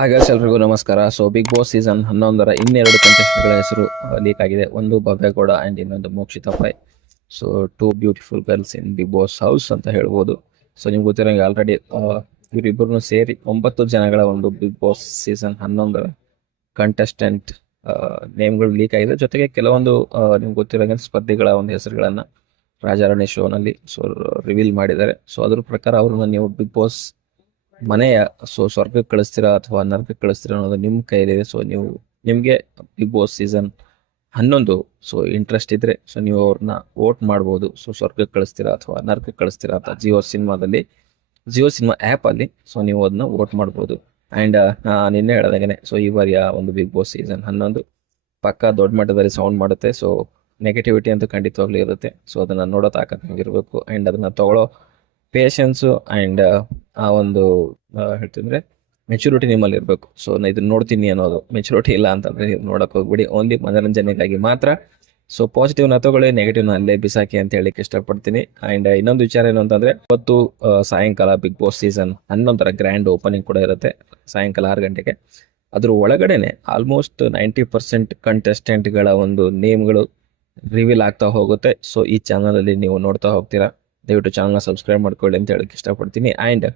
ಹಾಗಾಗಿ ಎಲ್ರಿಗೂ ನಮಸ್ಕಾರ. ಸೊ ಬಿಗ್ ಬಾಸ್ ಸೀಸನ್ ಹನ್ನೊಂದರ ಇನ್ನೆರಡು ಕಂಟೆಸ್ಟ್ಗಳ ಹೆಸರು ಲೀಕ್ ಆಗಿದೆ. ಒಂದು ಭವ್ಯಗೌಡ ಆ್ಯಂಡ್ ಇನ್ನೊಂದು Mokshitha Pai so two beautiful girls in Bigg Boss house ಅಂತ ಹೇಳ್ಬೋದು. ಸೊ ನಿಮ್ಗೆ ಗೊತ್ತಿರೋಂಗೆ ಆಲ್ರೆಡಿ ಇವರಿಬ್ಬರನ್ನು ಸೇರಿ ಒಂಬತ್ತು ಜನಗಳ ಒಂದು ಬಿಗ್ ಬಾಸ್ ಸೀಸನ್ ಹನ್ನೊಂದರ ಕಂಟೆಸ್ಟೆಂಟ್ ನೇಮ್ಗಳು ಲೀಕ್ ಆಗಿದೆ. ಜೊತೆಗೆ ಕೆಲವೊಂದು ನಿಮ್ಗೆ ಗೊತ್ತಿರೋಂಗೆ ಸ್ಪರ್ಧಿಗಳ ಒಂದು ಹೆಸರುಗಳನ್ನು ರಾಜಾರಾಣಿ ಶೋನಲ್ಲಿ ಸೊ ರಿವೀಲ್ ಮಾಡಿದ್ದಾರೆ. ಸೊ ಅದ್ರ ಪ್ರಕಾರ ಅವ್ರನ್ನ ನೀವು ಬಿಗ್ ಬಾಸ್ ಮನೆಯ ಸೊ ಸ್ವರ್ಗಕ್ಕೆ ಕಳಿಸ್ತೀರಾ ಅಥವಾ ನರಕಕ್ಕೆ ಕಳಿಸ್ತೀರಾ ಅನ್ನೋದು ನಿಮ್ಮ ಕೈಲಿದೆ ಸೊ ನೀವು ನಿಮಗೆ ಬಿಗ್ ಬಾಸ್ ಸೀಸನ್ ಹನ್ನೊಂದು ಸೊ ಇಂಟ್ರೆಸ್ಟ್ ಇದ್ರೆ ಸೊ ನೀವು ಅವ್ರನ್ನ ವೋಟ್ ಮಾಡ್ಬೋದು. ಸೊ ಸ್ವರ್ಗಕ್ಕೆ ಕಳಿಸ್ತೀರಾ ಅಥವಾ ನರಕಕ್ಕೆ ಕಳಿಸ್ತೀರಾ ಅಂತ ಜಿಯೋ ಸಿನಿಮಾದಲ್ಲಿ ಜಿಯೋ ಸಿನಿಮಾ ಆ್ಯಪಲ್ಲಿ ಸೊ ನೀವು ಅದನ್ನ ವೋಟ್ ಮಾಡ್ಬೋದು. ಆ್ಯಂಡ್ ನಾ ನಿನ್ನೆ ಹೇಳ್ದಾಗೆ ಸೊ ಈ ಬಾರಿಯ ಒಂದು ಬಿಗ್ ಬಾಸ್ ಸೀಸನ್ ಹನ್ನೊಂದು, ಪಕ್ಕ ದೊಡ್ಡ ಮಟ್ಟದಲ್ಲಿ ಸೌಂಡ್ ಮಾಡುತ್ತೆ. ಸೊ ನೆಗೆಟಿವಿಟಿ ಅಂತೂ ಖಂಡಿತವಾಗ್ಲೂ ಇರುತ್ತೆ. ಸೊ ಅದನ್ನು ನೋಡೋ ತಾಕತ್ ಇರಬೇಕು ಆ್ಯಂಡ್ ಅದನ್ನು ತಗೊಳ್ಳೋ ಪೇಷನ್ಸು ಆ್ಯಂಡ್ ಆ ಒಂದು ಹೇಳ್ತಂದ್ರೆ ಮೆಚುರಿಟಿ ನಿಮ್ಮಲ್ಲಿ ಇರಬೇಕು. ಸೊ ನಾ ಇದನ್ನ ನೋಡ್ತೀನಿ ಅನ್ನೋದು. ಮೆಚುರಿಟಿ ಇಲ್ಲ ಅಂತಂದ್ರೆ ನೀವು ನೋಡಕ್ ಹೋಗ್ಬಿಡಿ. ಓನ್ಲಿ ಮನೋರಂಜನೆಗಾಗಿ ಮಾತ್ರ. ಸೊ ಪಾಸಿಟಿವ್ನ ತಗೊಳ್ಳಿ ನೆಗೆಟಿವ್ನ ಅಲ್ಲೇ ಬಿಸಾಕಿ ಅಂತ ಹೇಳಿಕ್ಕೆ ಇಷ್ಟಪಡ್ತೀನಿ. ಆ್ಯಂಡ್ ಇನ್ನೊಂದು ವಿಚಾರ ಏನು ಅಂತಂದ್ರೆ, ಇವತ್ತು ಸಾಯಂಕಾಲ ಬಿಗ್ ಬಾಸ್ ಸೀಸನ್ ಹನ್ನೊಂದರ ಗ್ರ್ಯಾಂಡ್ ಓಪನಿಂಗ್ ಕೂಡ ಇರುತ್ತೆ. ಸಾಯಂಕಾಲ ಆರು ಗಂಟೆಗೆ. ಅದ್ರ ಒಳಗಡೆನೆ ಆಲ್ಮೋಸ್ಟ್ ನೈಂಟಿ ಪರ್ಸೆಂಟ್ ಕಂಟೆಸ್ಟೆಂಟ್ಗಳ ಒಂದು ನೇಮ್ಗಳು ರಿವೀಲ್ ಆಗ್ತಾ ಹೋಗುತ್ತೆ. ಸೊ ಈ ಚಾನಲಲ್ಲಿ ನೀವು ನೋಡ್ತಾ ಹೋಗ್ತೀರಾ. ದಯವಿಟ್ಟು ಚಾನಲ್ನ ಸಬ್ಸ್ಕ್ರೈಬ್ ಮಾಡ್ಕೊಳ್ಳಿ ಅಂತ ಹೇಳಕ್ಕೆ ಇಷ್ಟಪಡ್ತೀನಿ. ಆ್ಯಂಡ್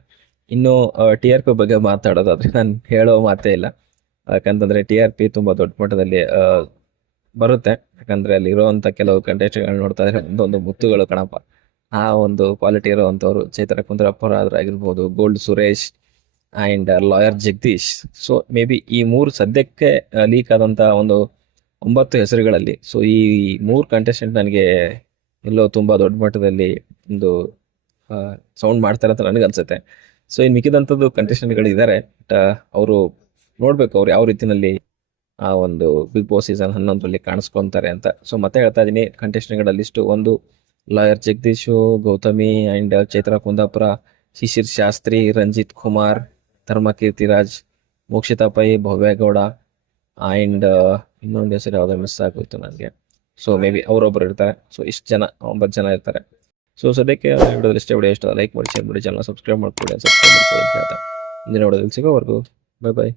ಇನ್ನು ಟಿ ಆರ್ ಪಿ ಬಗ್ಗೆ ಮಾತಾಡೋದಾದ್ರೆ ನಾನು ಹೇಳೋ ಮಾತೇ ಇಲ್ಲ. ಯಾಕಂತಂದರೆ ಟಿ ಆರ್ ಪಿ ತುಂಬ ದೊಡ್ಡ ಮಟ್ಟದಲ್ಲಿ ಬರುತ್ತೆ. ಯಾಕಂದರೆ ಅಲ್ಲಿ ಇರುವಂಥ ಕೆಲವು ಕಂಟೆಸ್ಟ್ಗಳು ನೋಡ್ತಾ ಇದ್ರೆ ಒಂದೊಂದು ಮುತ್ತುಗಳು ಕಣಪ್ಪ. ಆ ಒಂದು ಕ್ವಾಲಿಟಿ ಇರುವಂಥವ್ರು ಚೈತ್ರ ಕುಂದ್ರಪ್ಪರಾದ್ರು ಆಗಿರ್ಬೋದು gold Suresh and lawyer Jagadish so maybe ಈ ಮೂರು ಸದ್ಯಕ್ಕೆ ಲೀಕ್ ಆದಂಥ ಒಂದು ಒಂಬತ್ತು ಹೆಸರುಗಳಲ್ಲಿ. ಸೊ ಈ ಮೂರು ಕಂಟೆಸ್ಟೆಂಟ್ ನನಗೆ ಎಲ್ಲೋ ತುಂಬ ದೊಡ್ಡ ಮಟ್ಟದಲ್ಲಿ ಒಂದು ಸೌಂಡ್ ಮಾಡ್ತಾರೆ ಅಂತ ನನಗೆ ಅನ್ಸುತ್ತೆ. ಸೊ ಇನ್ನು ಮಿಕ್ಕಿದಂಥದ್ದು ಕಂಟೆಸ್ಟೆಂಟ್ಗಳು ಇದ್ದಾರೆ ಬಟ್ ಅವರು ನೋಡಬೇಕು ಅವ್ರು ಯಾವ ರೀತಿಯಲ್ಲಿ ಆ ಒಂದು ಬಿಗ್ ಬಾಸ್ ಸೀಸನ್ ಹನ್ನೊಂದರಲ್ಲಿ ಕಾಣಿಸ್ಕೊಂತಾರೆ ಅಂತ. ಸೊ ಮತ್ತೆ ಹೇಳ್ತಾ ಇದ್ದೀನಿ ಕಂಟೆಸ್ಟೆಂಟ್ಗಳ ಲಿಸ್ಟು ಒಂದು lawyer Jagadish Gautami and Chaitra Kundapura Shishir Shastri Ranjith Kumar Dharma Keerthiraj Mokshitha Pai Bhavya Gowda and ಇನ್ನೊಂದು ಹೆಸರು ಯಾವುದೋ ಮಿಸ್ ಆಗೋಯ್ತು ನನಗೆ. ಸೊ ಮೇ ಬಿ ಅವರೊಬ್ಬರು ಇರ್ತಾರೆ. ಸೊ ಇಷ್ಟು ಜನ, ಒಂಬತ್ತು ಜನ ಇರ್ತಾರೆ. ಸೊ ಸದ್ಯಕ್ಕೆ ವಿಡಿಯೋದಲ್ಲಿ ಇಷ್ಟ ವಿಡಿಯೋ ಇಷ್ಟ ಲೈಕ್ ಮಾಡಿ ಶೇರ್ ಮಾಡಿ ಚಾನಲ್ ಸಬ್ಸ್ಕ್ರೈಬ್ ಮಾಡ್ಕೊಳ್ಳಿ ಸಬ್ಸ್ಕ್ರೈಬ್ ಮಾಡ್ಕೊಳ್ಳಿ ಅಂತ ಹೇಳ್ತಾ ಮುಂದಿನ ವಿಡಿಯೋದಲ್ಲಿ ಸಿಗೋವರೆಗೂ ಬೈ ಬಾಯ್